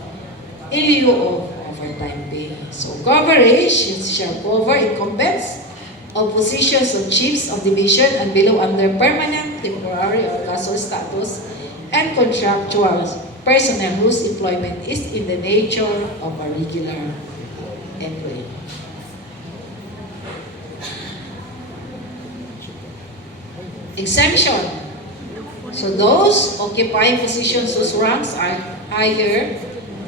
in lieu of overtime pay. So coverage shall cover incumbents of positions of chiefs of division and below under permanent, temporary, or casual status and contractual personnel whose employment is in the nature of a regular employee. Exemption. So those occupying positions whose ranks are higher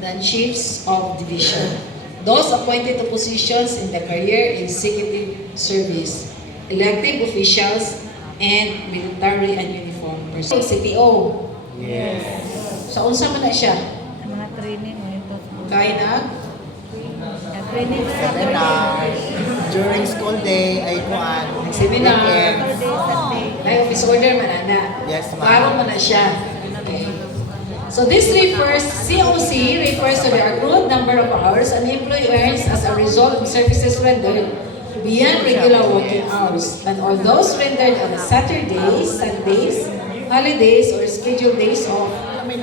than chiefs of division. Those appointed to positions in the career executive service, elective officials, and military and uniformed personnel. CPO. Yes. So unsa man na siya? Mga training mo ito. Kaya na? Training sa Seminar. During school day, ay kuan. Seminar. Weekends. May office order man na. Yes, ma'am. Klaro man na siya. Okay. So this refers, COC refers to the accrued number of hours an employee earns as a result of services rendered beyond regular working hours, and all those rendered on Saturdays, Sundays, holidays, or scheduled days off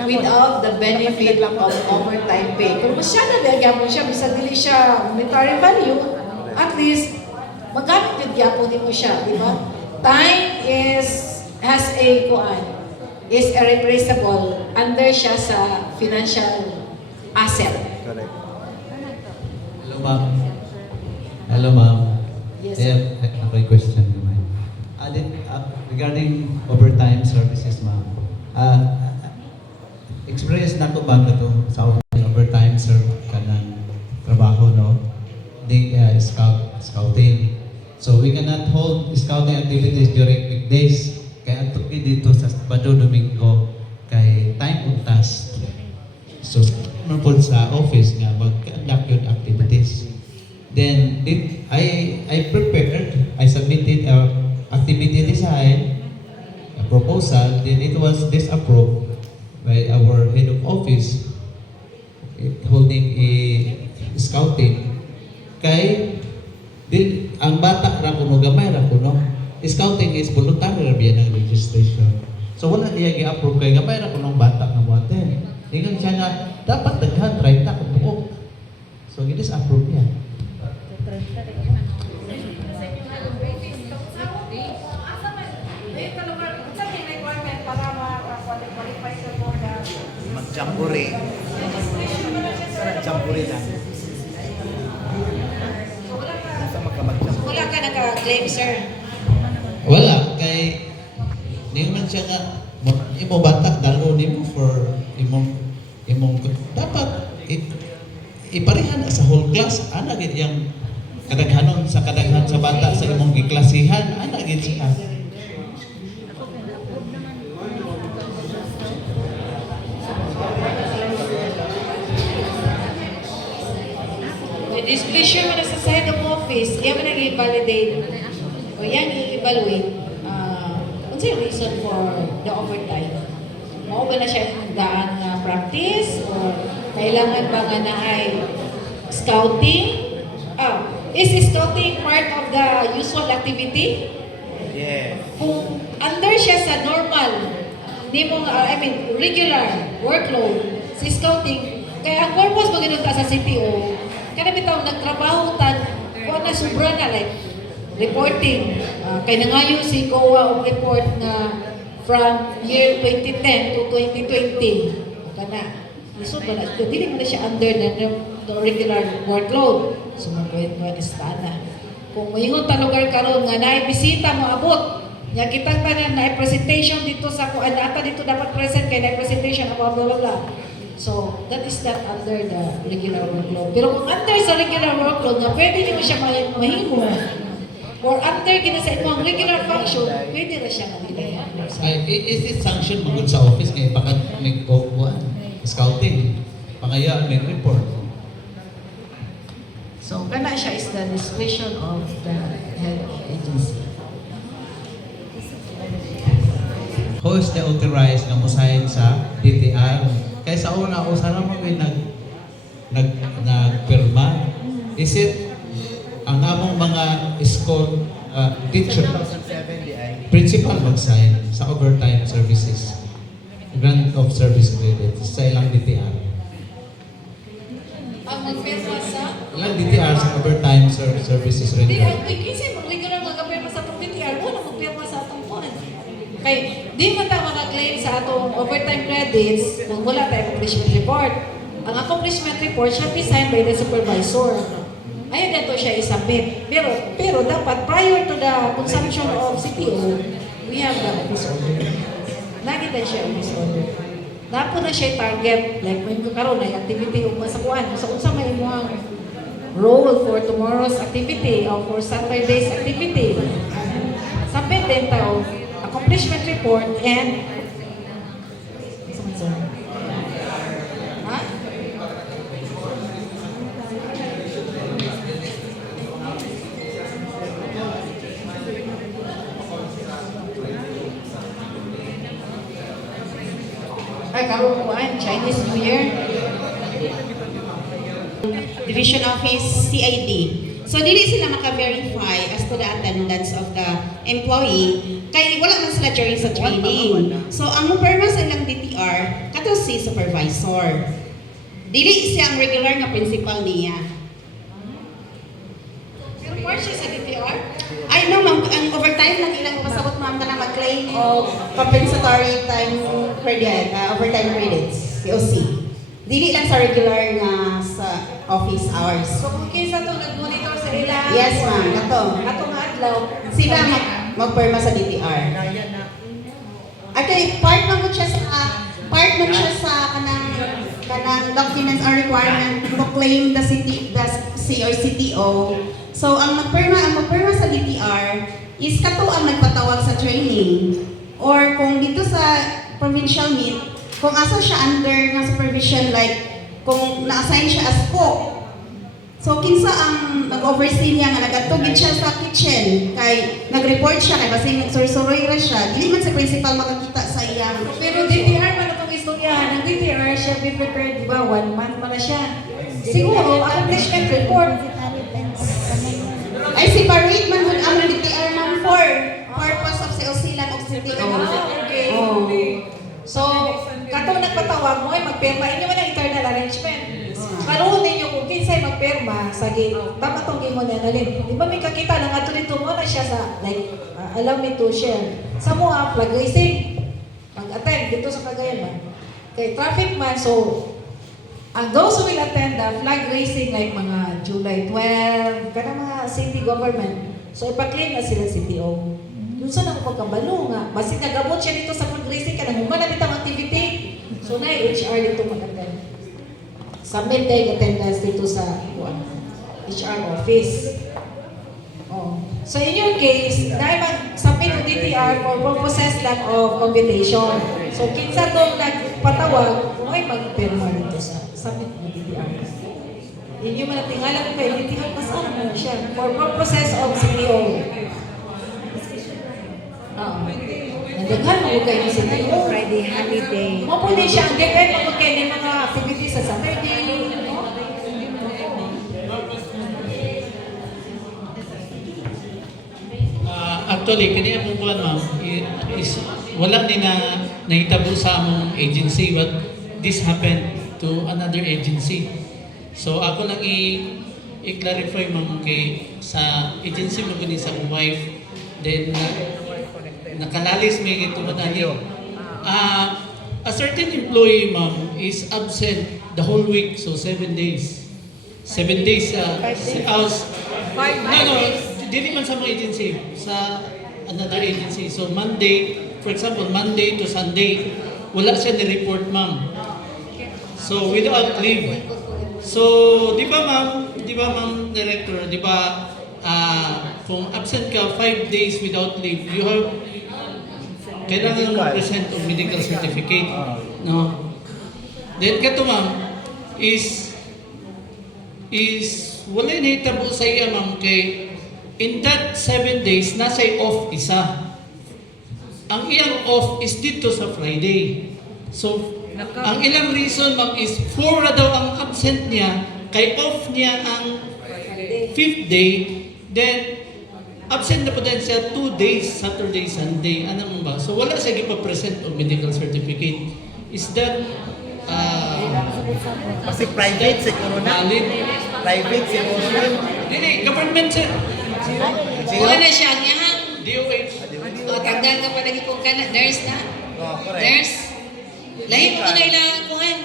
without the benefit of overtime pay. Kung masyado nagyapon siya, bisa dili siya monetary value, at least magamit yung gyapon din mo siya, di ba? Time has a kuan, is irreplaceable under siya sa financial asset. Correct. Hello, ma'am. Hello, ma'am. Yes. I have a question naman. Regarding overtime services, ma'am. Experience na ko ba ito sa overtime ka ng trabaho, no? Scouting. So we cannot hold scouting activities during weekdays. Kaya ato dito sa Sabado, Domingo kay time of task. So manpod sa office nga mag-conduct yun activities. Then I prepared, I submitted a activity design, a proposal, then it was disapproved by our head of office holding a scouting. Kay ang bata ra kuno, gamay ra kuno. Scouting is voluntary ra biya ng registration. So wala diya gi-approve kay gamay ra kunong bata nga buhaten. Ingon siya nga dapat daghan 30 ka buok. So it is approved niya. Mag-jamboree. Jamboree lang. Basta mag-jamboree. Wala ka naka-claim, sir. Wala, kay di man siya nga imo bata dalo nimo for imong dapat ipareha na sa whole class ana gid yang kadaghanon sa kadaghan sa bata sa imong giklasihan ana gid siya. May displeasure mo na sa side of office, yan mo nag-i-validate o yan i-evaluate what's the reason for the overtime. Mao ba na siya daan na practice or kailangan ba nga na ay scouting? Is scouting part of the usual activity? Yes. Kung under siya sa normal, regular workload, si scouting, kaya ang purpose mo ginunta sa CTO, kaya bitaw nagtrabaho kung na sobra na like reporting. Kaya nangayon si COA of report na from year 2010 to 2020. Kana. So, hindi mo na siya under the regular workload. So, mag-wait mo na. Kung mayingon ta lugar karon nga naay bisita mo abot, nya kitang tanan naay presentation dito sa kuan ata dito dapat present kay naay presentation blah blah blah. So, that is not under the regular workload. Pero kung under sa regular workload, na pwede nyo siya mahimo. Or under kina sa imong regular function, pwede na siya mahimo. Is it sanction magud sa office kay pakat may scouting pangaya may report. So, kana siya is the discretion of the head of agency. Who is the authorized na musahin sa DTR? Kaya sa una, sana mo may nagpirma. Is it ang among mga school teacher, 2007 di ay. principal mag-sign sa overtime services, grant of service credit sa ilang DTR? Ang magpirma sa? Ilang DTR sa overtime services Hindi, rendered? kasi regular magpirma sa PTR, wala magpirma sa atong phone. Kay, di man tayo mag-claim sa atong overtime credits kung wala tayong accomplishment report. Ang accomplishment report shall be signed by the supervisor. Ayun na to siya isubmit. Pero dapat prior to the consumption of CTO, we have the office order. Nakita siya office order. Napo na siya target, like when karon na activity o masakuan. So, unsa may imuang role for tomorrow's activity or for Saturday's activity. Submit din tayo accomplishment report and ha? Ay, karoon ko Chinese New Year. Division Office CID. So dili sila maka-verify as to the attendance of the employee kay wala man sila during sa training. So ang muperma sa ilang DTR kato si supervisor. Dili siya ang regular nga principal niya. Pero part siya sa DTR? Ay no ma'am, ang overtime lang ilang pasabot ma'am ka na mag-claim of compensatory time credit, overtime credits, POC. Dili lang sa regular nga sa office hours. So kung kinsa to nag-monitor sa ilang Yes ma'am, kato. atong adlaw, Sila magperma sa DTR. Okay, part man siya sa kanang documents or requirement to claim the C or CTO. So ang magperma sa DTR is kato ang nagpatawag sa training or kung dito sa provincial meet, kung asa siya under ng supervision like kung na-assign siya as cook. So kinsa ang nag-oversee niya nga nagatugid siya sa kitchen kay nag-report siya kay basin sursuroy ra siya. Dili man sa principal makakita sa iya. pero DTR man itong istoryahan. Ang DTR siya be prepared, di ba? 1 month pa na siya. Siguro, accomplishment report. Ay separate man hud ang DTR man for purpose of sales sila og CTO. Okay. Oh. So, kato nagpatawag mo ay magpirma. Inyo man ang internal arrangement. Karoon ninyo kung kinsay magpirma sa gate. Dapat itong game mo na nalin. Di ba may kakita na nga dito mo na siya sa, like, allow me to share. Sa mga flag racing, pag-attend dito sa Cagayan ba? Kay traffic man, so, ang those who will attend the flag racing like mga July 12, kana mga city government, so ipa-claim na sila CTO. Doon sa nang pagkabalo nga. Basi nagabot siya dito sa fundraising ka nang humanap itang activity. So na HR dito magandang. Submit tayo attendance dito sa HR office. Oh. So in your case, dahil mag-submit ng DTR for purposes lang of computation. So kinsa tong nagpatawag, kung ay magpirma dito sa submit ng DTR. Hindi mo natingala ko kayo, DTR kasama mo siya for purposes of CTO. Nandaghan mo kayo sa CTO. Friday holiday. Mapunin siya ang DepEd, mapag kayo ng mga activities sa Saturday. Actually, kani akong kuan ma'am, is wala ni na nahitabo sa among agency, but this happened to another agency. So ako lang i-clarify ma'am kay sa agency mo gani sa wife, then nakalalis may ito ani. A certain employee ma'am is absent the whole week, so 7 days. 7 days no, dili man sa mga agency, sa another agency. So Monday, for example, Monday to Sunday, wala siya ni-report ma'am. So without leave. So, di ba ma'am director, di ba kung absent ka 5 days without leave, you have kailangan mo present of medical certificate. No? Then kato ma'am is wala nahitabo sa iya ma'am kay in that 7 days nasa off isa. Ang iyang off is dito sa Friday. So ang ilang reason ma'am is 4 na daw ang absent niya, kay off niya ang 5th day, then absent na po din siya 2 days, Saturday, Sunday. Ano mo ba? So wala siya gipa-present of medical certificate. Is that Kasi private siguro na. valid? Private siguro na. Hindi, government sir. Wala na siya ang iyang. DOH. O, tagdan ka pa lagi kung ka na. Nurse na. Oh, correct. Nurse. Lahit ko na ilang kuhan.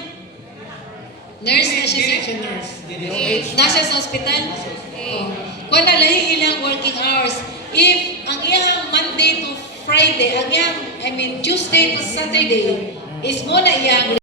Nurse na siya, sir. Siya nurse. DOH. Nasa sa hospital. Oh. Kung na lahi ilang working hours. If ang iyang Monday to Friday, ang iyang, Tuesday to Saturday, is mo na iyang